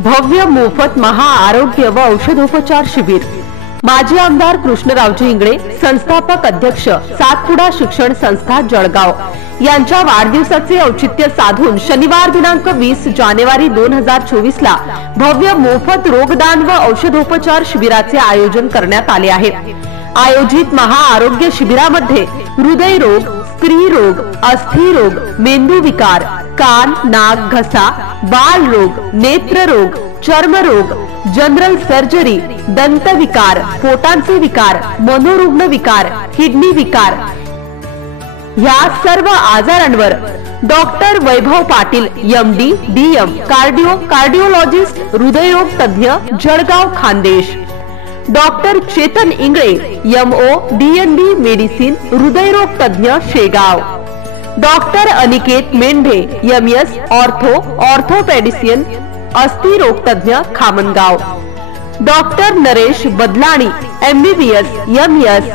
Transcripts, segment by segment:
भव्य मोफत महाआरोग्य व औषधोपचार शिबिर। माजी आमदार कृष्णरावजी इंगळे, संस्थापक अध्यक्ष सातपुडा शिक्षण संस्था जळगाव यांच्या वाढदिवसाचे औचित्य साधून शनिवार दिनांक 20 जानेवारी 2024 ला भव्य मोफत रोगदान व औषधोपचार शिबिराचे आयोजन करण्यात आले आहे। आयोजित महाआरोग्य शिबिरामध्ये हृदय रोग, स्त्री रोग, अस्थि रोग, मेंदू विकार, कान, नाक, घसा, बाल रोग, नेत्र रोग, चर्म रोग, जनरल सर्जरी, दंत विकार, पोटांचे विकार, मनोरुग्ण विकार, किडनी विकार ह्या सर्व आजारांवर doctor Vaibhav Patil MD DM cardiologist हृदयरोग तज्ञ Jalgaon Khandesh, doctor Chetan Ingale MO DNB medicine हृदयरोग तज्ञ Shegaon, doctor Aniket Mendhe MS orthopaedician अस्थि रोग तज्ञ Khamgaon, doctor Naresh Badlani MBBS MS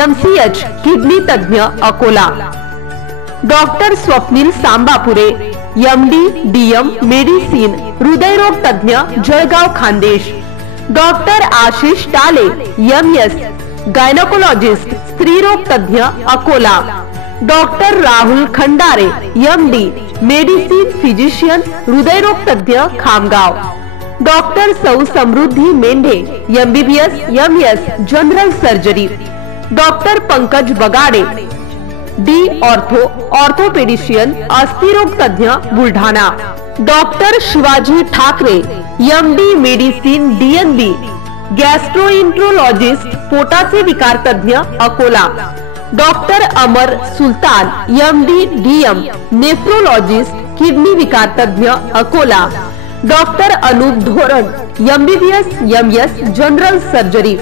MCH kidney तज्ञ Akola, doctor Swapnil Sambapure MD DM medicine हृदयरोग तज्ञ जळगाव खानदेश, डॉक्टर आशिष टाले MS गायनेकोलॉजिस्ट स्त्रीरोग तज्ञ Akola, doctor Rahul Khandare MD medicine physician हृदयरोग तज्ञ Khamgaon, doctor Sau Samruddhi Mendhe MBBS MS general surgery, doctor Pankaj Bagade D orthopaedician अस्थिरोग तज्ञ Buldhana, doctor Shivaji Thakare MD medicine DNB gastroenterologist पोटाचे विकार तज्ञ Akola, doctor Amar Sultan MD DM nephrologist kidney विकार तज्ञ Akola, doctor Anup Dhoran MBBS MS general surgery,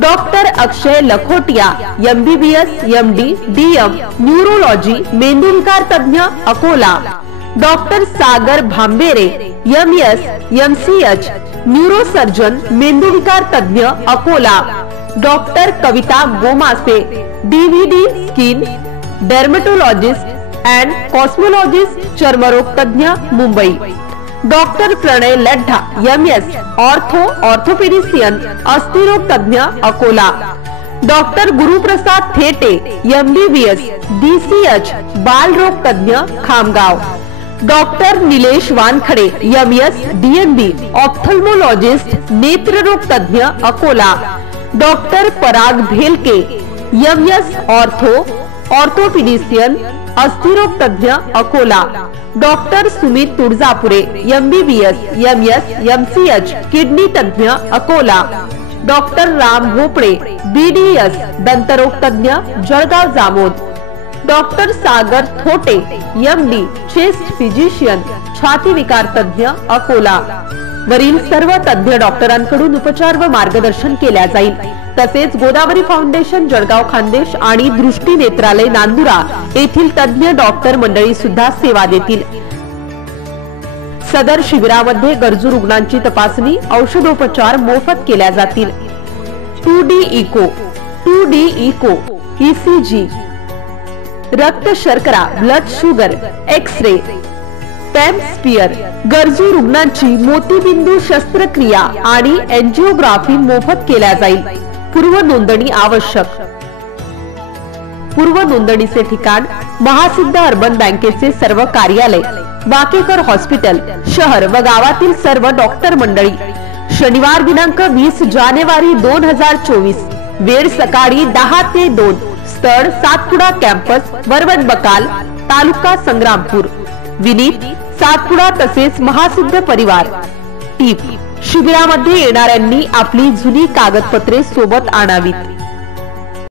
doctor Akshay Lakhotiya MBBS MD DM neurology मेंदू विकार तज्ञ अकोला, डॉक्टर सागर भांबेरे MS MCH न्यूरोसर्जन मेंदू विकार तज्ञ Akola, doctor Kavita Gomase DVD skin dermatologist and cosmologist चर्मरोग तज्ञ Mumbai, doctor Pranay Laddha MS orthopaedician अस्थिरोग तज्ञ Akola, doctor Guruprasad Thete MBBS DCH बाल रोग तज्ञ Khamgaon, doctor Nilesh Wankhade MS DNB ophthalmologist नेत्र रोग तज्ञ Akola, doctor Parag Bhelke MS orthopaedician अस्थिरोग तज्ञ Akola, doctor Sumit Tuljapure MBBS MS MCH kidney तज्ञ अकोला, डॉक्टर राम भोपळे BDS दंतरोग तज्ञ जळगाव जामोद, डॉक्टर सागर थोटे MD चेस्ट फिजिशियन छाती विकार तज्ञ अकोला। वरील सर्व तज्ञ डॉक्टरांकडून उपचार व मार्गदर्शन केल्या जाईल। तसेच गोदावरी फाउंडेशन जळगाव खानदेश आणि दृष्टी नेत्रालय नांदुरा येथील तज्ञ डॉक्टर मंडळी सुद्धा सेवा देतील। सदर शिबिरामध्ये गरजू रुग्णांची तपासणी औषधोपचार मोफत केल्या जातील। 2D इको ECG रक्त शर्करा ब्लड शुगर एक्स-रे पेम स्पीयर गरजू रुग्णांची मोतीबिंदू शस्त्रक्रिया आणि एंजिओग्राफी मोफत केल्या जाईल। पूर्व नोंदणी आवश्यक। पूर्व नोंदणीचे ठिकाण महासिद्ध अर्बन बँकेचे सर्व कार्यालय, बाकेकर हॉस्पिटल शहर व गावातील सर्व डॉक्टर मंडळी। शनिवार दिनांक 20 जानेवारी 2024 वेळ सकाळी 10 ते 2, स्थळ सातपुडा कॅम्पस वरवड बकाल तालुका संग्रामपूर, विनीत सातपुडा तसेच महासिद्ध परिवार। टीप शिबिरामध्ये येणाऱ्यांनी आपली जुनी कागदपत्रे सोबत आणावीत।